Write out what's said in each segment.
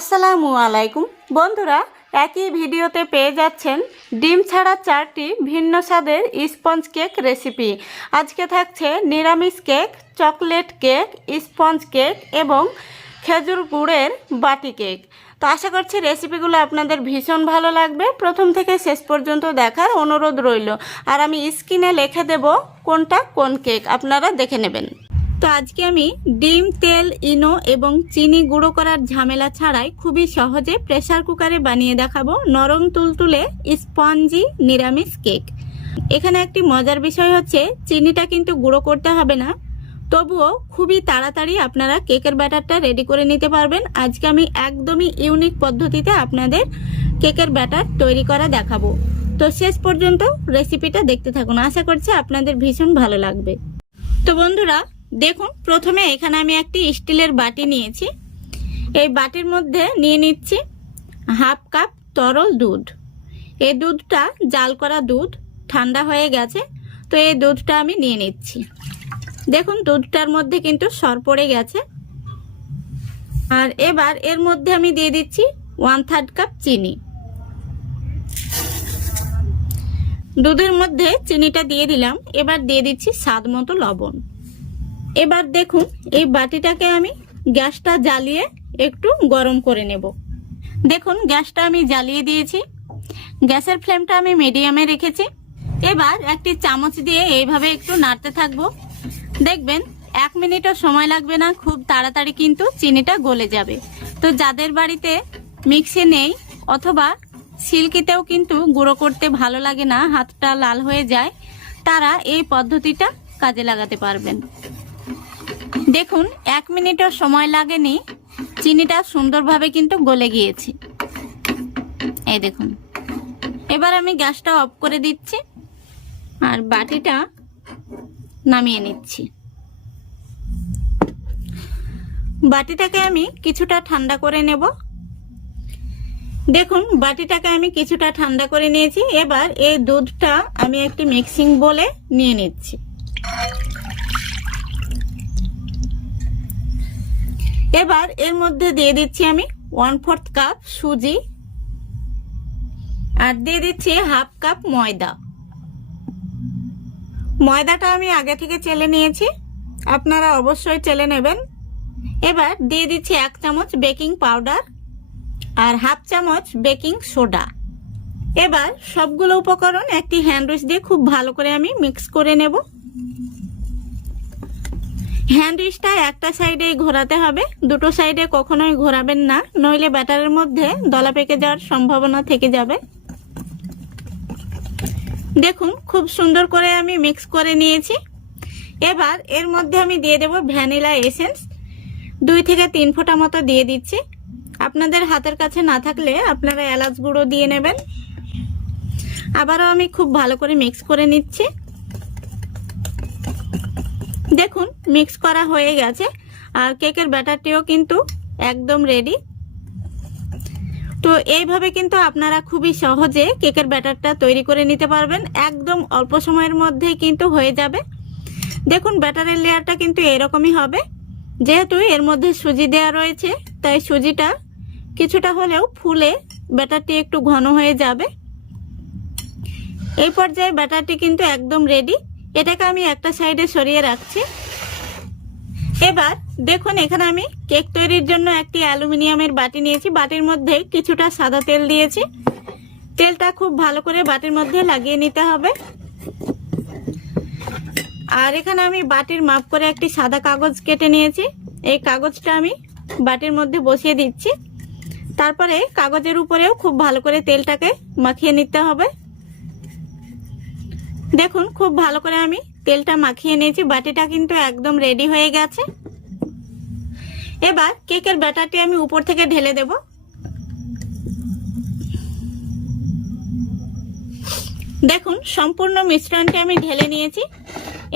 আসসালামু আলাইকুম বন্ধুরা, একই ভিডিওতে পেয়ে যাচ্ছেন ডিম ছাড়া 4টি ভিন্ন স্বাদের স্পঞ্জ কেক রেসিপি। আজকে থাকছে নিরামিষ cake, chocolate cake, sponge cake এবং খেজুর গুড়ের বাটি কেক। তো আশা করছি রেসিপিগুলো আপনাদের ভীষণ ভালো লাগবে। প্রথম থেকে শেষ পর্যন্ত দেখার অনুরোধ রইল। আর আমি স্ক্রিনে লিখে দেব কোনটা কোন কেক, আপনারা দেখে নেবেন। তো আজকে আমি ডিম, তেল, ইনো এবং চিনি গুঁড়ো করার ঝামেলা ছাড়াই খুবই সহজে প্রেসার কুকারে বানিয়ে দেখাবো নরম তুলতুলে স্পঞ্জি নিরামিষ কেক। এখানে একটি মজার বিষয় হচ্ছে চিনিটা কিন্তু গুঁড়ো করতে হবে না, তবুও খুবই তাড়াতাড়ি আপনারা কেকের ব্যাটারটা রেডি করে নিতে পারবেন। আজকে আমি একদমই ইউনিক পদ্ধতিতে আপনাদের কেকের ব্যাটার তৈরি করা দেখাবো। তো শেষ পর্যন্ত রেসিপিটা দেখতে থাকুন, আশা করছি আপনাদের ভীষণ ভালো লাগবে। তো বন্ধুরা দেখুন, প্রথমে এখানে আমি একটি স্টিলের বাটি নিয়েছি। এই বাটির মধ্যে নিয়ে নিচ্ছি হাফ কাপ তরল দুধ। এই দুধটা জাল করা দুধ, ঠান্ডা হয়ে গেছে। তো এই দুধটা আমি নিয়ে নিচ্ছি। দেখুন দুধটার মধ্যে কিন্তু সর পড়ে গেছে। আর এবার এর মধ্যে আমি দিয়ে দিচ্ছি 1/3 কাপ চিনি। দুধের মধ্যে চিনিটা দিয়ে দিলাম। এবার দিয়ে দিচ্ছি স্বাদ মতো লবণ। এবার দেখুন এই বাটিটাকে আমি গ্যাসটা জ্বালিয়ে একটু গরম করে নেব। দেখুন গ্যাসটা আমি জ্বালিয়ে দিয়েছি, গ্যাসের ফ্লেমটা আমি মিডিয়ামে রেখেছি। এবার একটি চামচ দিয়ে এইভাবে একটু নাড়তে থাকবো। দেখবেন 1 মিনিটও সময় লাগবে না, খুব তাড়াতাড়ি কিন্তু চিনিটা গলে যাবে। তো যাদের বাড়িতে মিক্সি নেই অথবা সিল্কিতেও কিন্তু গুঁড়ো করতে ভালো লাগে না, হাতটা লাল হয়ে যায়, তারা এই পদ্ধতিটা কাজে লাগাতে পারবেন। দেখুন 1 মিনিটও সময় লাগেনি, চিনিটা সুন্দরভাবে কিন্তু গলে গিয়েছে। এই দেখুন, এবার আমি গ্যাসটা অফ করে দিচ্ছি আর বাটিটা নামিয়ে নিচ্ছি। বাটিটাকে আমি কিছুটা ঠান্ডা করে নেব। দেখুন বাটিটাকে আমি কিছুটা ঠান্ডা করে নিয়েছি। এবার এই দুধটা আমি একটি মিক্সিং বোলে নিয়ে নিচ্ছি। এবার এর মধ্যে দিয়ে দিচ্ছি আমি 1/4 কাপ সুজি আর দিয়ে দিচ্ছি হাফ কাপ ময়দা। ময়দাটা আমি আগে থেকে চেলে নিয়েছি, আপনারা অবশ্যই চেলে নেবেন। এবার দিয়ে দিচ্ছি 1 চামচ বেকিং পাউডার আর হাফ চামচ বেকিং সোডা। এবার সবগুলো উপকরণ একটি হ্যান্ড উইচ দিয়ে খুব ভালো করে আমি মিক্স করে নেব। হ্যান্ড উইচটা একটা সাইডেই ঘোরাতে হবে, দুটো সাইডে কখনোই ঘোরাবেন না, নইলে ব্যাটারের মধ্যে দলা পেকে যাওয়ার সম্ভাবনা থেকে যাবে। দেখুন খুব সুন্দর করে আমি মিক্স করে নিয়েছি। এবার এর মধ্যে আমি দিয়ে দেব ভ্যানিলা এসেন্স। 2 থেকে 3 ফোঁটা মতো দিয়ে দিচ্ছি। আপনাদের হাতের কাছে না থাকলে আপনারা এলাচ গুঁড়ো দিয়ে নেবেন। আবারও আমি খুব ভালো করে মিক্স করে নিচ্ছি। দেখুন মিক্স করা হয়ে গেছে আর কেকের ব্যাটারটিও কিন্তু একদম রেডি। তো এইভাবে কিন্তু আপনারা খুবই সহজে কেকের ব্যাটারটা তৈরি করে নিতে পারবেন, একদম অল্প সময়ের মধ্যেই কিন্তু হয়ে যাবে। দেখুন ব্যাটারের লেয়ারটা কিন্তু এরকমই হবে। যেহেতু এর মধ্যে সুজি দেওয়া রয়েছে তাই সুজিটা কিছুটা হলেও ফুলে ব্যাটারটি একটু ঘন হয়ে যাবে। এই পর্যায়ে ব্যাটারটি কিন্তু একদম রেডি। এটাকে আমি একটা সাইডে সরিয়ে রাখছি। এবার দেখুন এখানে আমি কেক তৈরির জন্য একটি অ্যালুমিনিয়ামের বাটি নিয়েছি। বাটির মধ্যে কিছুটা সাদা তেল দিয়েছি। তেলটা খুব ভালো করে বাটির মধ্যে লাগিয়ে নিতে হবে। আর এখানে আমি বাটির মাপ করে একটি সাদা কাগজ কেটে নিয়েছি। এই কাগজটা আমি বাটির মধ্যে বসিয়ে দিচ্ছি। তারপরে কাগজের উপরেও খুব ভালো করে তেলটাকে মাখিয়ে নিতে হবে। দেখুন খুব ভালো করে আমি তেলটা মাখিয়ে নিয়েছি। বাটিটা কিন্তু একদম রেডি হয়ে গেছে। এবার কেকের ব্যাটারটি আমি উপর থেকে ঢেলে দেব। দেখুন সম্পূর্ণ মিশ্রণটি আমি ঢেলে নিয়েছি।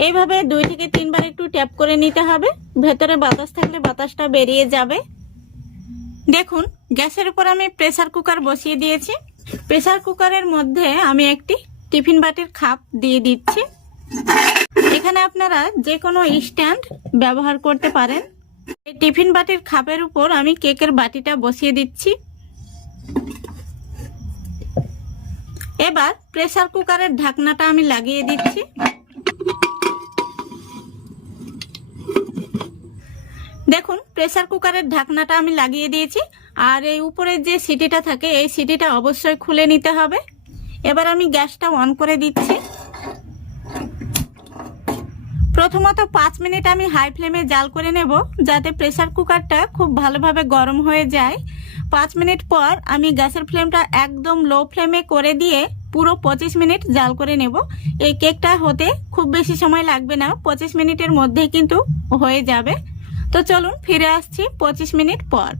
এইভাবে 2 থেকে 3 বার একটু ট্যাপ করে নিতে হবে, ভেতরে বাতাস থাকলে বাতাসটা বেরিয়ে যাবে। দেখুন গ্যাসের উপর আমি প্রেসার কুকার বসিয়ে দিয়েছি। প্রেসার কুকারের মধ্যে আমি একটি টিফিন বাটির খাপ দিয়ে দিচ্ছি। এখানে আপনারা যে কোনো স্ট্যান্ড ব্যবহার করতে পারেন। এই টিফিন বাটির খাপের উপর আমি কেকের বাটিটা বসিয়ে দিচ্ছি। এবার প্রেসার কুকারের ঢাকনাটা আমি লাগিয়ে দিচ্ছি। দেখুন প্রেসার কুকারের ঢাকনাটা আমি লাগিয়ে দিয়েছি। আর এই উপরের যে সিটিটা থাকে এই সিটিটা অবশ্যই খুলে নিতে হবে। এবার আমি গ্যাসটা অন করে দিচ্ছি। প্রথমত 5 মিনিট আমি হাই ফ্লেমে জাল করে নেব, যাতে প্রেসার কুকারটা খুব ভালোভাবে গরম হয়ে যায়। 5 মিনিট পর আমি গ্যাসের ফ্লেমটা একদম লো ফ্লেমে করে দিয়ে পুরো 25 মিনিট জাল করে নেব। এই কেকটা হতে খুব বেশি সময় লাগবে না, 25 মিনিটের মধ্যেই কিন্তু হয়ে যাবে। তো চলুন ফিরে আসছি 25 মিনিট পর।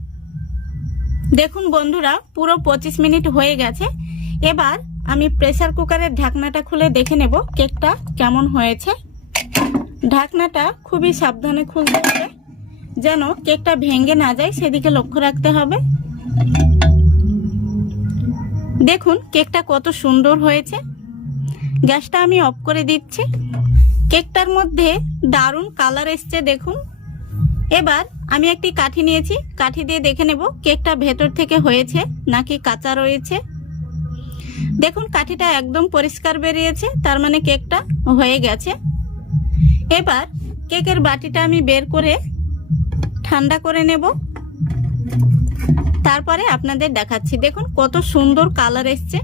দেখুন বন্ধুরা, পুরো 25 মিনিট হয়ে গেছে। এবার আমি প্রেসার কুকারের ঢাকনাটা খুলে দেখে নেব কেকটা কেমন হয়েছে। ঢাকনাটা খুবই সাবধানে খুলতে হবে, যেন কেকটা ভেঙে না যায় সেদিকে লক্ষ্য রাখতে হবে। দেখুন কেকটা কত সুন্দর হয়েছে। গ্যাসটা আমি অফ করে দিচ্ছি। কেকটার মধ্যে দারুণ কালার এসছে দেখুন। এবার আমি একটি কাঠি নিয়েছি, কাঠি দিয়ে দেখে নেব কেকটা ভেতর থেকে হয়েছে নাকি কাঁচা রয়েছে। দেখুন কাঠিটা একদম পরিষ্কার বেরিয়েছে, তার মানে কেকটা হয়ে গেছে। এবার কেকের বাটিটা আমি বের করে ঠান্ডা করে নেব, তারপরে আপনাদের দেখাচ্ছি। দেখুন কত সুন্দর কালার এসছে।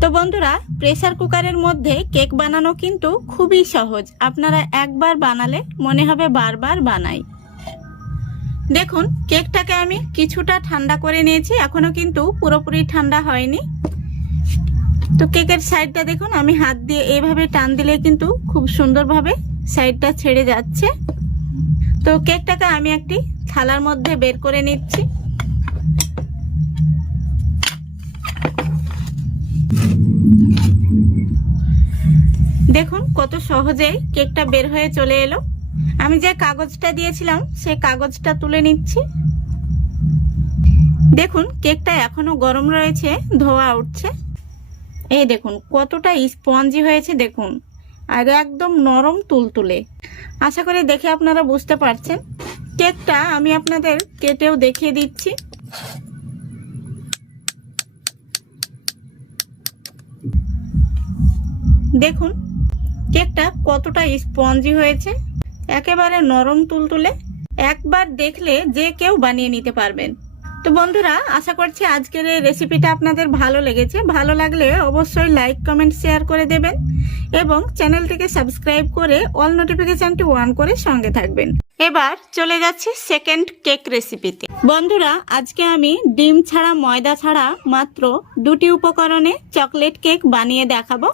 তো বন্ধুরা, প্রেসার কুকারের মধ্যে কেক বানানো কিন্তু খুবই সহজ। আপনারা একবার বানালে মনে হবে বারবার বানাই। দেখুন কেকটাকে আমি কিছুটা ঠান্ডা করে নিয়েছি, এখনো কিন্তু পুরোপুরি ঠান্ডা হয়নি। তো কেকের সাইডটা দেখুন, আমি হাত দিয়ে এইভাবে টান দিলে কিন্তু খুব সুন্দরভাবে সাইডটা ছেড়ে যাচ্ছে। তো কেকটাকে আমি একটি থালার মধ্যে বের করে নিচ্ছি। দেখুন কত সহজেই কেকটা বের হয়ে চলে এলো। আমি যে কাগজটা দিয়েছিলাম সেই কাগজটা তুলে নিচ্ছি। দেখুন কেকটা এখনো গরম রয়েছে, ধোয়া উঠছে। এই দেখুন কতটা স্পঞ্জি হয়েছে দেখুন, আর একদম নরম তুলতুলে। আশা করি দেখে আপনারা বুঝতে পারছেন। কেকটা আমি আপনাদের কেটেও দেখিয়ে দিচ্ছি। দেখুন কেকটা কতটা স্পঞ্জি হয়েছে, একেবারে নরম তুলতুলে। একবার দেখলে যে কেউ বানিয়ে নিতে পারবেন। তো বন্ধুরা, আশা করছি আজকের এই রেসিপিটা আপনাদের ভালো লেগেছে। ভালো লাগলে অবশ্যই লাইক কমেন্ট শেয়ার করে দেবেন এবং চ্যানেলটিকে সাবস্ক্রাইব করে অল নোটিফিকেশনটি অন করে সঙ্গে থাকবেন। এবার চলে যাচ্ছি সেকেন্ড কেক রেসিপিতে। বন্ধুরা, আজকে আমি ডিম ছাড়া ময়দা ছাড়া মাত্র 2টি উপকরণে চকলেট কেক বানিয়ে দেখাবো।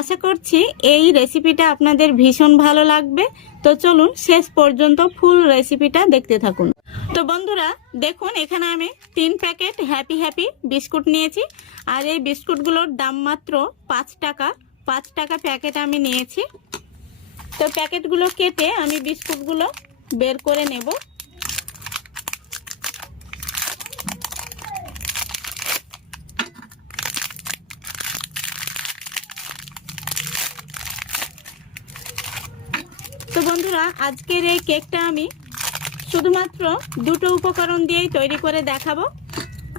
আশা করছি এই রেসিপিটা আপনাদের ভীষণ ভালো লাগবে। তো চলুন শেষ পর্যন্ত ফুল রেসিপিটা দেখতে থাকুন। তো বন্ধুরা দেখুন, এখানে আমি 3 প্যাকেট হ্যাপি হ্যাপি বিস্কুট নিয়েছি। আর এই বিস্কুটগুলোর দাম মাত্র 5 টাকা। 5 টাকা প্যাকেট আমি নিয়েছি। তো প্যাকেটগুলো কেটে আমি বিস্কুটগুলো বের করে নেব। তো বন্ধুরা, আজকের এই কেকটা আমি শুধুমাত্র 2টো উপকরণ দিয়েই তৈরি করে দেখাবো।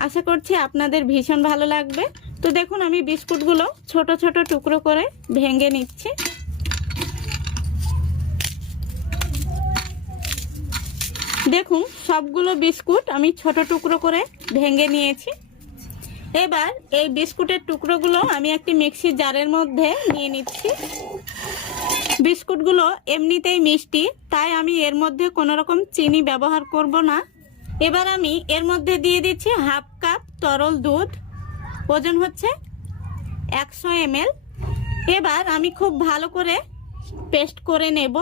আশা করছি আপনাদের ভীষণ ভালো লাগবে। তো দেখুন আমি বিস্কুটগুলো ছোট ছোট টুকরো করে ভেঙে নিচ্ছি। দেখুন সবগুলো বিস্কুট আমি ছোট টুকরো করে ভেঙে নিয়েছি। এবার এই বিস্কুটের টুকরোগুলো আমি একটি মিক্সি জারের মধ্যে নিয়ে নিচ্ছি। বিস্কুটগুলো এমনিতেই মিষ্টি, তাই আমি এর মধ্যে কোনো রকম চিনি ব্যবহার করব না। এবার আমি এর মধ্যে দিয়ে দিচ্ছি 1/2 কাপ তরল দুধ, ওজন হচ্ছে 100 ml। এবার আমি খুব ভালো করে পেস্ট করে নেব।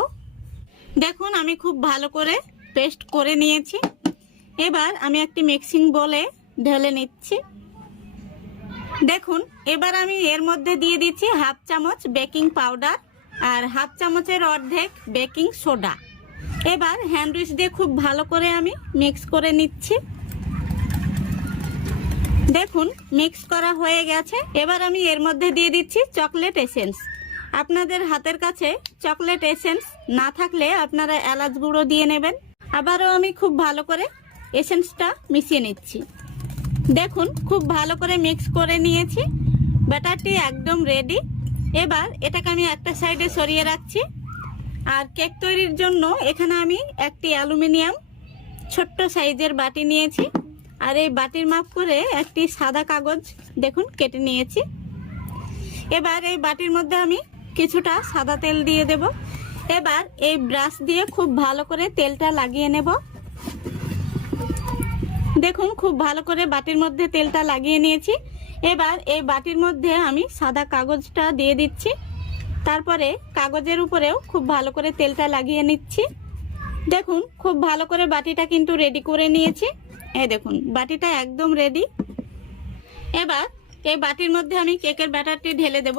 দেখুন আমি খুব ভালো করে পেস্ট করে নিয়েছি। এবার আমি একটি মিক্সিং বোলে ঢেলে নিচ্ছি। দেখুন এবার আমি এর মধ্যে দিয়ে দিচ্ছি 1/2 চামচ বেকিং পাউডার আর 1/2 চামচের অর্ধেক বেকিং সোডা। এবার হ্যান্ড উইচ দিয়ে খুব ভালো করে আমি মিক্স করে নিচ্ছি। দেখুন মিক্স করা হয়ে গেছে। এবার আমি এর মধ্যে দিয়ে দিচ্ছি চকলেট এসেন্স। আপনাদের হাতের কাছে চকলেট এসেন্স না থাকলে আপনারা এলাচ গুঁড়ো দিয়ে নেবেন। আবারও আমি খুব ভালো করে এসেন্সটা মিশিয়ে নিচ্ছি। দেখুন খুব ভালো করে মিক্স করে নিয়েছি, ব্যাটারটি একদম রেডি। এবার এটাকে আমি একটা সাইডে সরিয়ে রাখছি। আর কেক তৈরির জন্য এখানে আমি একটি অ্যালুমিনিয়াম ছোট্ট সাইজের বাটি নিয়েছি, আর এই বাটির মাপ করে একটি সাদা কাগজ দেখুন কেটে নিয়েছি। এবার এই বাটির মধ্যে আমি কিছুটা সাদা তেল দিয়ে দেব। এবার এই ব্রাশ দিয়ে খুব ভালো করে তেলটা লাগিয়ে নেব। দেখুন খুব ভালো করে বাটির মধ্যে তেলটা লাগিয়ে নিয়েছি। এবার এই বাটির মধ্যে আমি সাদা কাগজটা দিয়ে দিচ্ছি, তারপরে কাগজের উপরেও খুব ভালো করে তেলটা লাগিয়ে নিচ্ছি। দেখুন খুব ভালো করে বাটিটা কিন্তু রেডি করে নিয়েছি। এই দেখুন বাটিটা একদম রেডি। এবার এই বাটির মধ্যে আমি কেকের ব্যাটারটি ঢেলে দেব।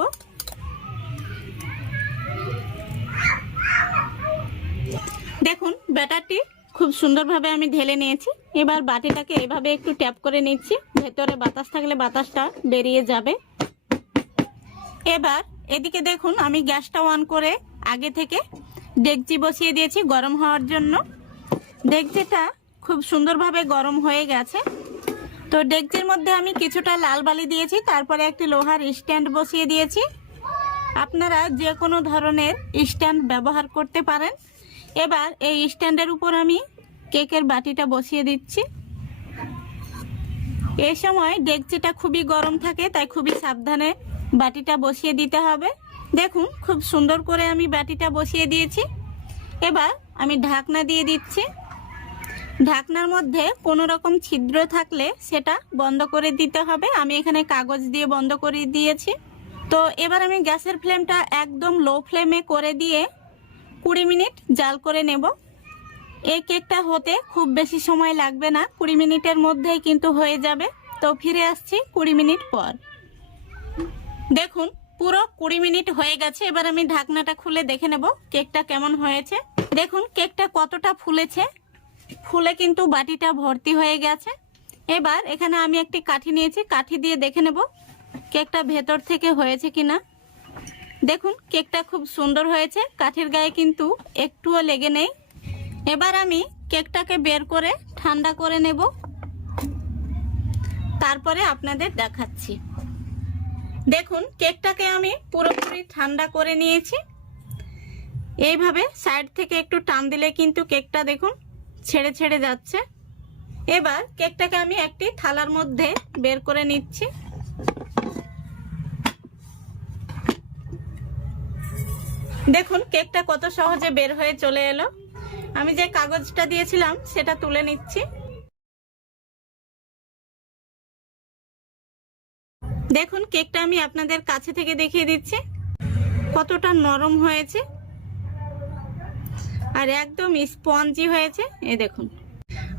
দেখুন ব্যাটারটি খুব সুন্দরভাবে আমি ঢেলে নিয়েছি। এবার বাটিটাকে এভাবে একটু ট্যাপ করে নিচ্ছি, ভেতরে বাতাস থাকলে বাতাসটা বেরিয়ে যাবে। এবার এদিকে দেখুন আমি গ্যাসটা অন করে আগে থেকে ডেকচি বসিয়ে দিয়েছি গরম হওয়ার জন্য। ডেকচিটা খুব সুন্দরভাবে গরম হয়ে গেছে। তো ডেকচির মধ্যে আমি কিছুটা লাল বালি দিয়েছি, তারপরে একটি লোহার স্ট্যান্ড বসিয়ে দিয়েছি। আপনারা যে কোনো ধরনের স্ট্যান্ড ব্যবহার করতে পারেন। এবার এই স্ট্যান্ডের উপর আমি কেকের বাটিটা বসিয়ে দিচ্ছি। এই সময় ডেকচিটা খুবই গরম থাকে, তাই খুবই সাবধানে বাটিটা বসিয়ে দিতে হবে। দেখুন খুব সুন্দর করে আমি বাটিটা বসিয়ে দিয়েছি। এবার আমি ঢাকনা দিয়ে দিচ্ছি। ঢাকনার মধ্যে কোনো রকম ছিদ্র থাকলে সেটা বন্ধ করে দিতে হবে। আমি এখানে কাগজ দিয়ে বন্ধ করে দিয়েছি। তো এবার আমি গ্যাসের ফ্লেমটা একদম লো ফ্লেমে করে দিয়ে 20 মিনিট জাল করে নেব। এই কেকটা হতে খুব বেশি সময় লাগবে না, 20 মিনিটের মধ্যেই কিন্তু হয়ে যাবে। তো ফিরে আসছি 20 মিনিট পর। দেখুন পুরো 20 মিনিট হয়ে গেছে। এবার আমি ঢাকনাটা খুলে দেখে নেব কেকটা কেমন হয়েছে। দেখুন কেকটা কতটা ফুলেছে, ফুলে কিন্তু বাটিটা ভর্তি হয়ে গেছে। এবার এখানে আমি একটি কাঠি নিয়েছি, কাঠি দিয়ে দেখে নেব কেকটা ভেতর থেকে হয়েছে কিনা। দেখুন কেকটা খুব সুন্দর হয়েছে, কাঠির গায়ে কিন্তু একটুও লেগে নেই। এবার আমি কেকটাকে বের করে ঠান্ডা করে নেব, তারপরে আপনাদের দেখাচ্ছি। দেখুন কেকটাকে আমি পুরোপুরি ঠান্ডা করে নিয়েছি। এইভাবে সাইড থেকে একটু টান দিলে কিন্তু কেকটা দেখুন ছেড়ে ছেড়ে যাচ্ছে। এবার কেকটাকে আমি একটি থালার মধ্যে বের করে নিচ্ছি। দেখুন কেকটা কত সহজে বের হয়ে চলে এলো। আমি যে কাগজটা দিয়েছিলাম সেটা তুলে নিচ্ছি। দেখুন কেকটা আমি আপনাদের কাছে থেকে দেখিয়ে দিচ্ছি কতটা নরম হয়েছে আর একদম স্পঞ্জি হয়েছে। এই দেখুন,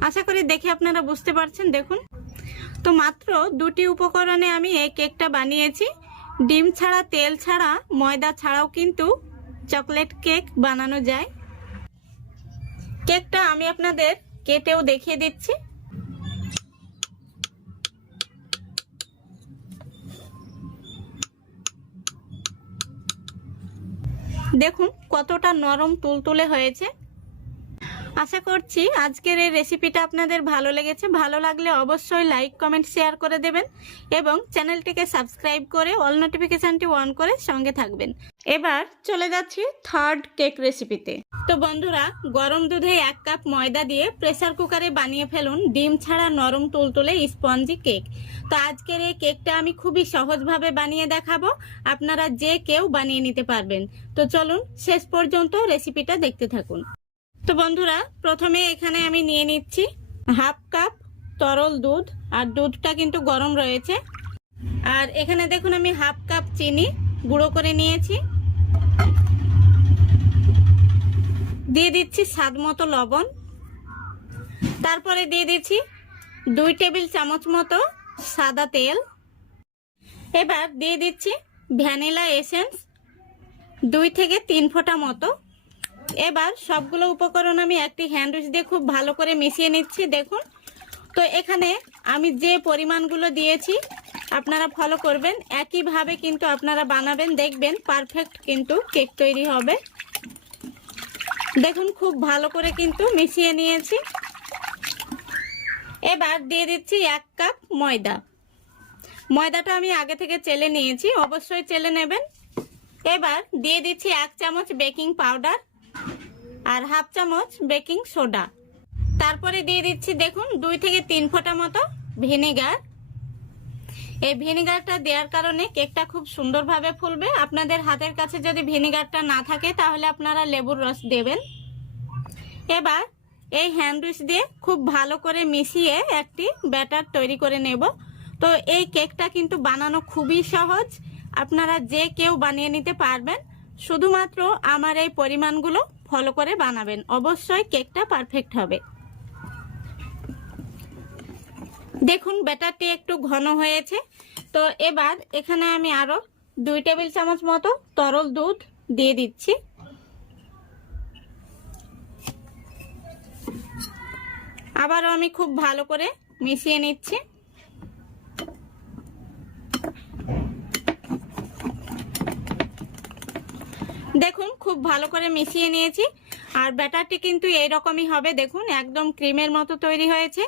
আশা করি দেখে আপনারা বুঝতে পারছেন। দেখুন তো মাত্র 2টি উপকরণে আমি এই কেকটা বানিয়েছি। ডিম ছাড়া, তেল ছাড়া, ময়দা ছাড়াও কিন্তু চকলেট কেক বানানো যায়। কেকটা আমি আপনাদের কেটেও দেখিয়ে দিচ্ছি। দেখুন কতটা নরম তুলতুলে হয়েছে। আশা করছি আজকের এই রেসিপিটা আপনাদের ভালো লেগেছে। ভালো লাগলে অবশ্যই লাইক, কমেন্ট, শেয়ার করে দেবেন এবং চ্যানেলটিকে সাবস্ক্রাইব করে অল নোটিফিকেশনটি অন করে সঙ্গে থাকবেন। এবার চলে যাচ্ছি থার্ড কেক রেসিপিতে। তো বন্ধুরা, গরম দুধে 1 কাপ ময়দা দিয়ে প্রেসার কুকারে বানিয়ে ফেলুন ডিম ছাড়া নরম তুলতুলে স্পঞ্জি কেক। তো আজকের এই কেকটা আমি খুবই সহজভাবে বানিয়ে দেখাবো, আপনারা যে কেউ বানিয়ে নিতে পারবেন। তো চলুন শেষ পর্যন্ত রেসিপিটা দেখতে থাকুন। তো বন্ধুরা, প্রথমে এখানে আমি নিয়ে নিচ্ছি 1/2 কাপ তরল দুধ, আর দুধটা কিন্তু গরম রয়েছে। আর এখানে দেখুন আমি 1/2 কাপ চিনি গুঁড়ো করে নিয়েছি। দিয়ে দিচ্ছি স্বাদ মতো লবণ। তারপরে দিয়ে দিচ্ছি 2 টেবিল চামচ মতো সাদা তেল। এবার দিয়ে দিচ্ছি ভ্যানিলা এসেন্স 2 থেকে 3 ফোঁটা মতো। এবার সবগুলো উপকরণ আমি একটি হ্যান্ড উইচ দিয়ে খুব ভালো করে মিশিয়ে নিচ্ছি। দেখুন তো এখানে আমি যে পরিমাণগুলো দিয়েছি আপনারা ফলো করবেন, একইভাবে কিন্তু আপনারা বানাবেন, দেখবেন পারফেক্ট কিন্তু কেক তৈরি হবে। দেখুন খুব ভালো করে কিন্তু মিশিয়ে নিয়েছি। এবার দিয়ে দিচ্ছি 1 কাপ ময়দা। ময়দাটা আমি আগে থেকে চেলে নিয়েছি, অবশ্যই চেলে নেবেন। এবার দিয়ে দিচ্ছি 1 চামচ বেকিং পাউডার আর 1/2 চামচ বেকিং সোডা। তারপরে দিয়ে দিচ্ছি দেখুন 2 থেকে 3 ফোঁটা মতো ভিনেগার। এই ভিনেগারটা দেওয়ার কারণে কেকটা খুব সুন্দরভাবে ফুলবে। আপনাদের হাতের কাছে যদি ভিনেগারটা না থাকে তাহলে আপনারা লেবুর রস দেবেন। এবার এই হ্যান্ড উইচ দিয়ে খুব ভালো করে মিশিয়ে একটি ব্যাটার তৈরি করে নেব। তো এই কেকটা কিন্তু বানানো খুবই সহজ, আপনারা যে কেউ বানিয়ে নিতে পারবেন। শুধুমাত্র আমার এই পরিমাণগুলো ফলো করে বানাবেন, অবশ্যই কেকটা পারফেক্ট হবে। দেখুন ব্যাটারটি একটু ঘন হয়েছে। তো এবার এখানে আমি আরো 2 টেবিল চামচ মতো তরল দুধ দিয়ে দিচ্ছি। আবারও আমি খুব ভালো করে মিশিয়ে নিচ্ছি। দেখুন খুব ভালো করে মিশিয়ে নিয়েছি। আর ব্যাটারটি কিন্তু এইরকমই হবে, দেখুন একদম ক্রিমের মতো তৈরি হয়েছে।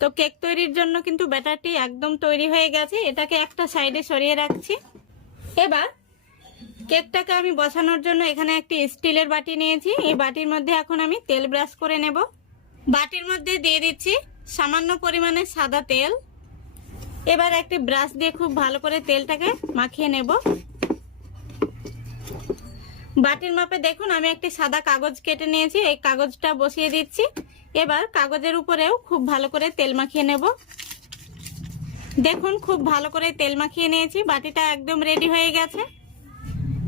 তো কেক তৈরির জন্য কিন্তু ব্যাটারটি একদম তৈরি হয়ে গেছে। এটাকে একটা সাইডে সরিয়ে রাখছি। এবার কেকটাকে আমি বসানোর জন্য এখানে একটি স্টিলের বাটি নিয়েছি। এই বাটির মধ্যে এখন আমি তেল ব্রাশ করে নেব। বাটির মধ্যে দিয়ে দিচ্ছি সামান্য পরিমাণে সাদা তেল। এবার একটি ব্রাশ দিয়ে খুব ভালো করে তেলটাকে মাখিয়ে নেব। বাটির মাপে দেখুন আমি একটি সাদা কাগজ কেটে নিয়েছি, এই কাগজটা বসিয়ে দিচ্ছি। এবার কাগজের উপরেও খুব ভালো করে তেল মাখিয়ে নেব। দেখুন খুব ভালো করে তেল মাখিয়ে নিয়েছি, বাটিটা একদম রেডি হয়ে গেছে।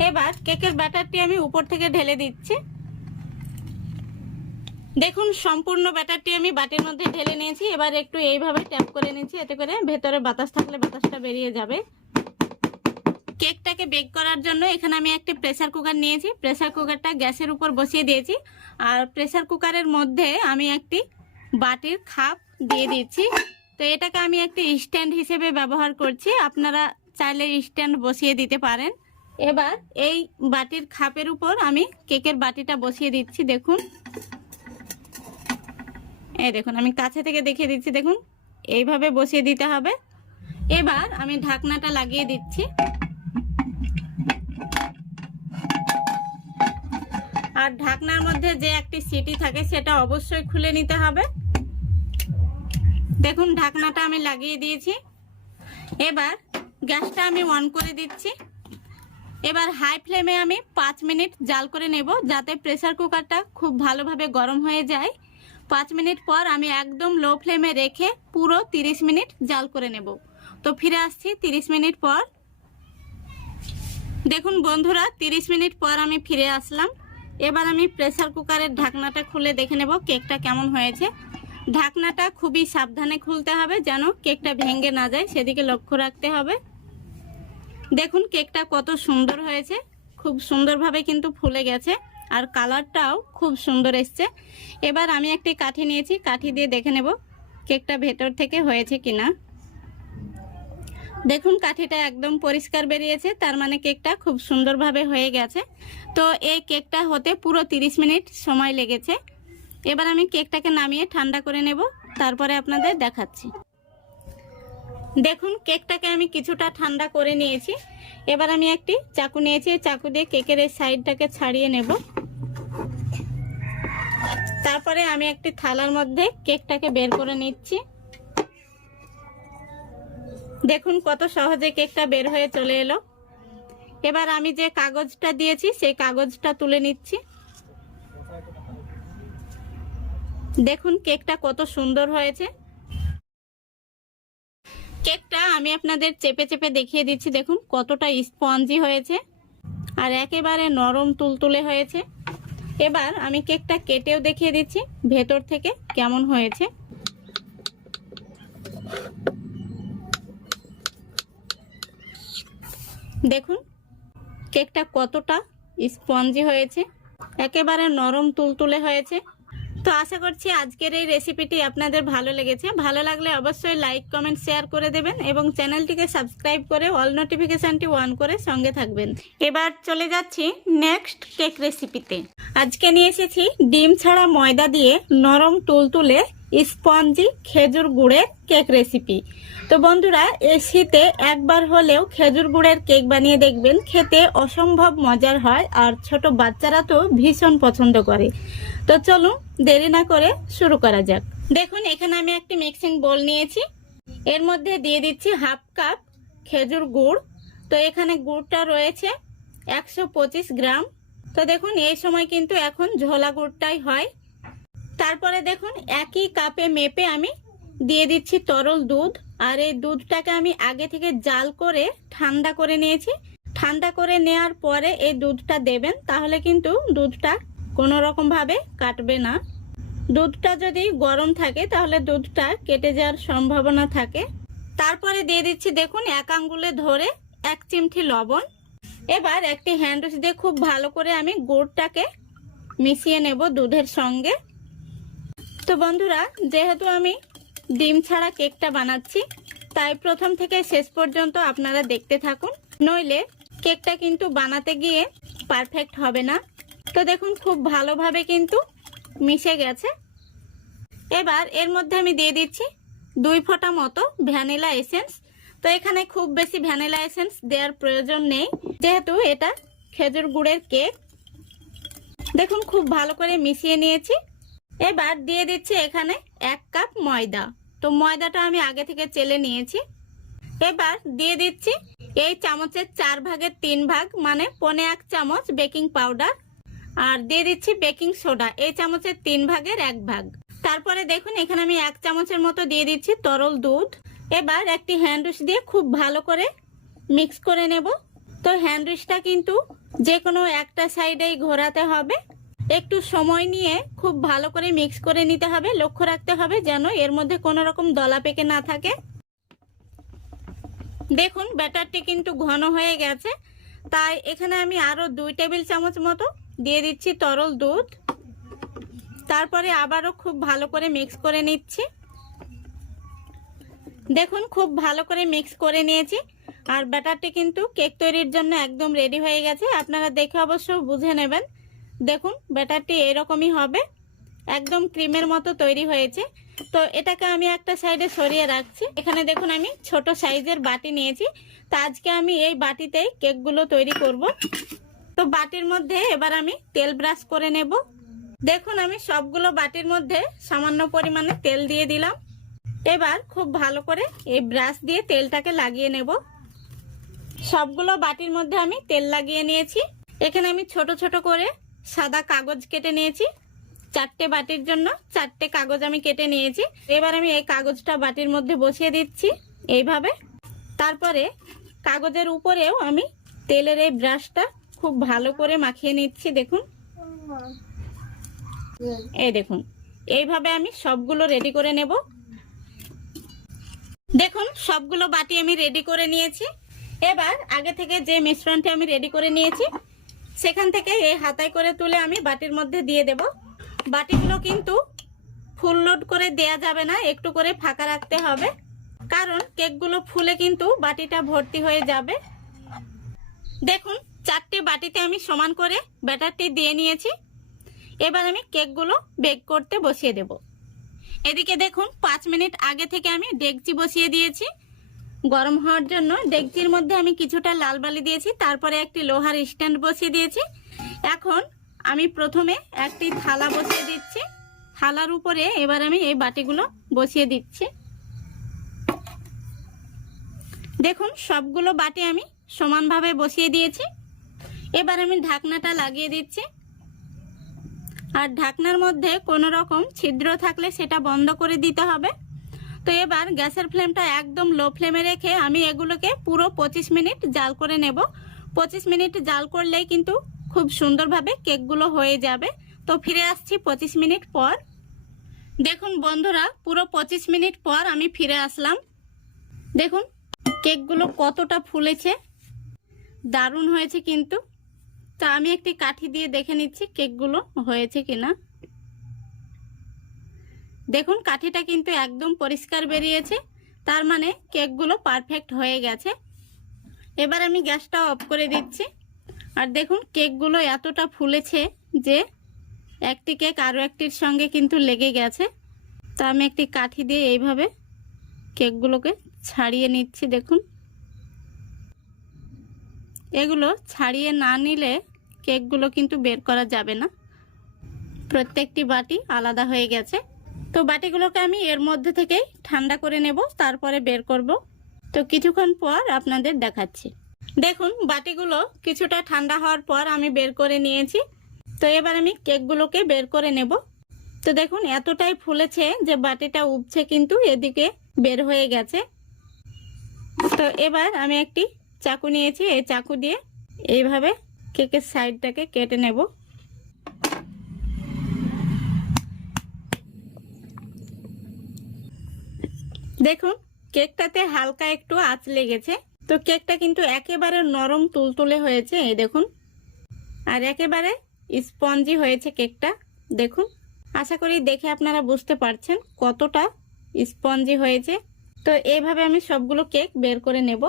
এবার কেকের ব্যাটারটি আমি উপর থেকে ঢেলে দিচ্ছি। দেখুন সম্পূর্ণ ব্যাটারটি আমি বাটির মধ্যে ঢেলে নিয়েছি। এবার একটু এইভাবে ট্যাপ করে নিয়েছি, এতে করে ভেতরে বাতাস থাকলে বাতাসটা বেরিয়ে যাবে। কেকটাকে বেক করার জন্য এখানে আমি একটি প্রেসার কুকার নিয়েছি। প্রেসার কুকারটা গ্যাসের উপর বসিয়ে দিয়েছি। আর প্রেসার কুকারের মধ্যে আমি একটি বাটির খাপ দিয়ে দিচ্ছি। তো এটাকে আমি একটি স্ট্যান্ড হিসেবে ব্যবহার করছি, আপনারা চাইলে স্ট্যান্ড বসিয়ে দিতে পারেন। এবার এই বাটির খাপের উপর আমি কেকের বাটিটা বসিয়ে দিচ্ছি। দেখুন এই দেখুন আমি কাছে থেকে দেখিয়ে দিচ্ছি, দেখুন এইভাবে বসিয়ে দিতে হবে। এবার আমি ঢাকনাটা লাগিয়ে দিচ্ছি। আর ঢাকনার মধ্যে যে একটি সিটি থাকে সেটা অবশ্যই খুলে নিতে হবে। দেখুন ঢাকনাটা আমি লাগিয়ে দিয়েছি। এবার গ্যাসটা আমি অন করে দিচ্ছি। এবার হাই ফ্লেমে আমি 5 মিনিট জাল করে নেব, যাতে প্রেসার কুকারটা খুব ভালোভাবে গরম হয়ে যায়। 5 মিনিট পর আমি একদম লো ফ্লেমে রেখে পুরো 30 মিনিট জাল করে নেব। তো ফিরে আসছি 30 মিনিট পর। দেখুন বন্ধুরা 30 মিনিট পর আমি ফিরে আসলাম। এবার আমি প্রেসার কুকারের ঢাকনাটা খুলে দেখে নেব কেকটা কেমন হয়েছে। ঢাকনাটা খুবই সাবধানে খুলতে হবে, যেন কেকটা ভেঙে না যায়, সেদিকে লক্ষ্য রাখতে হবে। দেখুন কেকটা কত সুন্দর হয়েছে, খুব সুন্দরভাবে কিন্তু ফুলে গেছে। আর কালারটাও খুব সুন্দর এসছে। এবার আমি একটি কাঠি নিয়েছি, কাঠি দিয়ে দেখে নেব কেকটা ভেতর থেকে হয়েছে কিনা। দেখুন কাঠিটা একদম পরিষ্কার বেরিয়েছে, তার মানে কেকটা খুব সুন্দরভাবে হয়ে গেছে। তো এই কেকটা হতে পুরো 30 মিনিট সময় লেগেছে। এবার আমি কেকটাকে নামিয়ে ঠান্ডা করে নেব, তারপরে আপনাদের দেখাচ্ছি। দেখুন কেকটাকে আমি কিছুটা ঠান্ডা করে নিয়েছি। এবার আমি একটি চাকু নিয়েছি, চাকু দিয়ে কেকের এই সাইডটাকে ছাড়িয়ে নেব। তারপরে আমি একটি থালার মধ্যে কেকটাকে বের করে নিচ্ছি। দেখুন কত সহজে কেকটা বের হয়ে চলে এলো। এবার আমি যে কাগজটা দিয়েছি সেই কাগজটা তুলে নিচ্ছি। দেখুন কেকটা কত সুন্দর হয়েছে। কেকটা আমি আপনাদের চেপে চেপে দেখিয়ে দিচ্ছি, দেখুন কতটা স্পঞ্জি হয়েছে আর একেবারে নরম তুলতুলে হয়েছে। এবার আমি কেকটা কেটেও দেখিয়ে দিচ্ছি ভেতর থেকে কেমন হয়েছে। দেখুন কেকটা কতটা স্পঞ্জি হয়েছে, একেবারে নরম তুলতুলে হয়েছে। তো আশা করছি আজকের এই রেসিপিটি আপনাদের ভালো লেগেছে। ভালো লাগলে অবশ্যই লাইক কমেন্ট শেয়ার করে দেবেন এবং চ্যানেলটিকে সাবস্ক্রাইব করে অল নোটিফিকেশনটি অন করে সঙ্গে থাকবেন। এবার চলে যাচ্ছি নেক্সট কেক রেসিপিতে। আজকে নিয়ে এসেছি ডিম ছাড়া ময়দা দিয়ে নরম তুলতুলে স্পঞ্জি খেজুর গুড়ের কেক রেসিপি। তো বন্ধুরা, এই শীতে একবার হলেও খেজুর গুড়ের কেক বানিয়ে দেখবেন, খেতে অসম্ভব মজার হয় আর ছোট বাচ্চারা তো ভীষণ পছন্দ করে। তো চলুন দেরি না করে শুরু করা যাক। দেখুন, এখানে আমি একটি মিক্সিং বোল নিয়েছি, এর মধ্যে দিয়ে দিচ্ছি হাফ কাপ খেজুর গুড়। তো এখানে গুড়টা রয়েছে 125 গ্রাম। তো দেখুন, এই সময় কিন্তু এখন ঝোলা গুড়টাই হয়। তারপরে দেখুন, একই কাপে মেপে আমি দিয়ে দিচ্ছি তরল দুধ। আর এই দুধটাকে আমি আগে থেকে জাল করে ঠান্ডা করে নিয়েছি। ঠান্ডা করে নেওয়ার পরে এই দুধটা দেবেন, তাহলে কিন্তু দুধটা কোনো রকম ভাবে কাটবে না। দুধটা যদি গরম থাকে তাহলে দুধটা কেটে যাওয়ার সম্ভাবনা থাকে। তারপরে দিয়ে দিচ্ছি দেখুন 1 আঙ্গুলে ধরে 1 চিমটি লবণ। এবার একটি হ্যান্ড উইচ দিয়ে খুব ভালো করে আমি গুড়টাকে মিশিয়ে নেব দুধের সঙ্গে। তো বন্ধুরা, যেহেতু আমি ডিম ছাড়া কেকটা বানাচ্ছি, তাই প্রথম থেকে শেষ পর্যন্ত আপনারা দেখতে থাকুন, নইলে কেকটা কিন্তু বানাতে গিয়ে পারফেক্ট হবে না। তো দেখুন, খুব ভালোভাবে কিন্তু মিশে গেছে। এবার এর মধ্যে আমি দিয়ে দিচ্ছি 2 ফোঁটা মতো ভ্যানিলা এসেন্স। তো এখানে খুব বেশি ভ্যানিলা এসেন্স দেওয়ার প্রয়োজন নেই, যেহেতু এটা খেজুর গুড়ের কেক। দেখুন, খুব ভালো করে মিশিয়ে নিয়েছি। এবার দিয়ে দিচ্ছি এখানে 1 কাপ ময়দা। তো ময়দাটা আমি আগে থেকে চেলে নিয়েছি। এবার দিয়ে দিচ্ছি এই চামচের 4 ভাগের 3 ভাগ মানে 1.25 চামচ বেকিং পাউডার। আর দিয়ে দিচ্ছি বেকিং সোডা এই চামচের 3 ভাগের 1 ভাগ। তারপরে দেখুন, এখানে আমি 1 চামচের মতো দিয়ে দিচ্ছি তরল দুধ। এবার একটি হ্যান্ড উইচ দিয়ে খুব ভালো করে মিক্স করে নেব। তো হ্যান্ড উইচটা কিন্তু যে কোনো একটা সাইডেই ঘোরাতে হবে। একটু সময় নিয়ে খুব ভালো করে মিক্স করে নিতে হবে। লক্ষ্য রাখতে হবে যেন এর মধ্যে কোনো রকম দলা পেকে না থাকে। দেখুন, ব্যাটারটি কিন্তু ঘন হয়ে গেছে, তাই এখানে আমি আরো 2 টেবিল চামচ মতো দিয়ে দিচ্ছি তরল দুধ। তারপরে আবারও খুব ভালো করে মিক্স করে নিচ্ছি। দেখুন, খুব ভালো করে মিক্স করে নিয়েছি আর ব্যাটারটি কিন্তু কেক তৈরির জন্য একদম রেডি হয়ে গেছে। আপনারা দেখে অবশ্য বুঝে নেবেন। দেখুন, ব্যাটারটি এরকমই হবে, একদম ক্রিমের মতো তৈরি হয়েছে। তো এটাকে আমি একটা সাইডে সরিয়ে রাখছি। এখানে দেখুন, আমি ছোট সাইজের বাটি নিয়েছি। তো আজকে আমি এই বাটিতেই কেকগুলো তৈরি করব। তো বাটির মধ্যে এবার আমি তেল ব্রাশ করে নেব। দেখুন, আমি সবগুলো বাটির মধ্যে সামান্য পরিমাণে তেল দিয়ে দিলাম। এবার খুব ভালো করে এই ব্রাশ দিয়ে তেলটাকে লাগিয়ে নেব। সবগুলো বাটির মধ্যে আমি তেল লাগিয়ে নিয়েছি। এখানে আমি ছোট ছোট করে সাদা কাগজ কেটে নিয়েছি। 4টে বাটির জন্য 4টে কাগজ আমি কেটে নিয়েছি। এবার আমি এই কাগজটা বাটির মধ্যে বসিয়ে দিচ্ছি এইভাবে। তারপরে কাগজের উপরেও আমি তেলের এই ব্রাশটা খুব ভালো করে মাখিয়ে নিচ্ছি। দেখুন, এই দেখুন, এইভাবে আমি সবগুলো রেডি করে নেব। দেখুন, সবগুলো বাটি আমি রেডি করে নিয়েছি। এবার আগে থেকে যে মিশ্রণটি আমি রেডি করে নিয়েছি সেখান থেকে এই হাতায় করে তুলে আমি বাটির মধ্যে দিয়ে দেব। বাটিগুলো কিন্তু ফুল লোড করে দেয়া যাবে না, একটু করে ফাঁকা রাখতে হবে, কারণ কেকগুলো ফুলে কিন্তু বাটিটা ভর্তি হয়ে যাবে। দেখুন, 4টে বাটিতে আমি সমান করে ব্যাটারটি দিয়ে নিয়েছি। এবার আমি কেকগুলো বেক করতে বসিয়ে দেব। এদিকে দেখুন, 5 মিনিট আগে থেকে আমি ডেকচি বসিয়ে দিয়েছি গরম হওয়ার জন্য। ডেকচির মধ্যে আমি কিছুটা লাল বালি দিয়েছি, তারপরে একটি লোহার স্ট্যান্ড বসিয়ে দিয়েছি। এখন আমি প্রথমে একটি থালা বসিয়ে দিচ্ছি। থালার উপরে এবার আমি এই বাটিগুলো বসিয়ে দিচ্ছি। দেখুন, সবগুলো বাটি আমি সমানভাবে বসিয়ে দিয়েছি। এবার আমি ঢাকনাটা লাগিয়ে দিচ্ছি। আর ঢাকনার মধ্যে কোনো রকম ছিদ্র থাকলে সেটা বন্ধ করে দিতে হবে। তো এবার গ্যাসের ফ্লেমটা একদম লো ফ্লেমে রেখে আমি এগুলোকে পুরো 25 মিনিট জাল করে নেব। 25 মিনিট জাল করলেই কিন্তু খুব সুন্দরভাবে কেকগুলো হয়ে যাবে। তো ফিরে আসছি 25 মিনিট পর। দেখুন বন্ধুরা, পুরো 25 মিনিট পর আমি ফিরে আসলাম। দেখুন কেকগুলো কতটা ফুলেছে, দারুণ হয়েছে কিন্তু। তো আমি একটি কাঠি দিয়ে দেখে নিচ্ছি কেকগুলো হয়েছে কিনা। দেখুন কাঠিটা কিন্তু একদম পরিষ্কার বেরিয়েছে, তার মানে কেকগুলো পারফেক্ট হয়ে গেছে। এবার আমি গ্যাসটা অফ করে দিচ্ছি। আর দেখুন কেকগুলো এতটা ফুলেছে যে একটি কেক আরও একটির সঙ্গে কিন্তু লেগে গেছে। তা আমি একটি কাঠি দিয়ে এইভাবে কেকগুলোকে ছাড়িয়ে নিচ্ছি। দেখুন এগুলো ছাড়িয়ে না নিলে কেকগুলো কিন্তু বের করা যাবে না। প্রত্যেকটি বাটি আলাদা হয়ে গেছে। তো বাটিগুলোকে আমি এর মধ্যে থেকেই ঠান্ডা করে নেব, তারপরে বের করব। তো কিছুক্ষণ পর আপনাদের দেখাচ্ছি। দেখুন বাটিগুলো কিছুটা ঠান্ডা হওয়ার পর আমি বের করে নিয়েছি। তো এবার আমি কেকগুলোকে বের করে নেব। তো দেখুন এতটাই ফুলেছে যে বাটিটা উপছে কিন্তু এদিকে বের হয়ে গেছে। তো এবার আমি একটি চাকু নিয়েছি, এই চাকু দিয়ে এইভাবে কেকের সাইডটাকে কেটে নেব। দেখুন কেকটাতে হালকা একটু আঁচ লেগেছে। তো কেকটা কিন্তু একেবারে নরম তুলতুলে হয়েছে, এই দেখুন, আর একেবারে স্পঞ্জি হয়েছে কেকটা। দেখুন আশা করি দেখে আপনারা বুঝতে পারছেন কতটা স্পঞ্জি হয়েছে। তো এইভাবে আমি সবগুলো কেক বের করে নেব।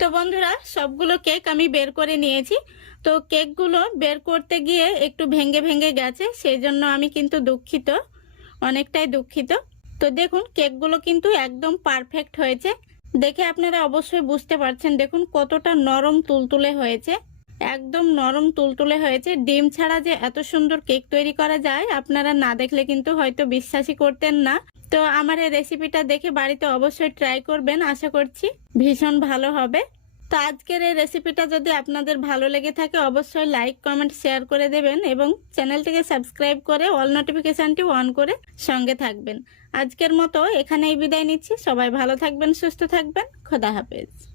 তো বন্ধুরা সবগুলো কেক আমি বের করে নিয়েছি। তো কেকগুলো বের করতে গিয়ে একটু ভেঙে ভেঙে গেছে, সেই জন্য আমি কিন্তু দুঃখিত, অনেকটাই দুঃখিত। তো দেখুন কেকগুলো কিন্তু একদম পারফেক্ট হয়েছে, দেখে আপনারা অবশ্যই বুঝতে পারছেন। দেখুন কতটা নরম তুলতুলে হয়েছে, একদম নরম তুলতুলে হয়েছে। ডিম ছাড়া যে এত সুন্দর কেক তৈরি করা যায় আপনারা না দেখলে কিন্তু হয়তো বিশ্বাসই করতেন না। তো আমার এই রেসিপিটা দেখে বাড়িতে অবশ্যই ট্রাই করবেন, আশা করছি ভীষণ ভালো হবে। তো আজকের এই রেসিপিটা যদি আপনাদের ভালো লেগে থাকে অবশ্যই লাইক কমেন্ট শেয়ার করে দেবেন এবং চ্যানেলটিকে সাবস্ক্রাইব করে অল নোটিফিকেশনটি অন করে সঙ্গে থাকবেন। আজকের মতো এখানেই বিদায় নিচ্ছি। সবাই ভালো থাকবেন, সুস্থ থাকবেন। খোদা হাফেজ।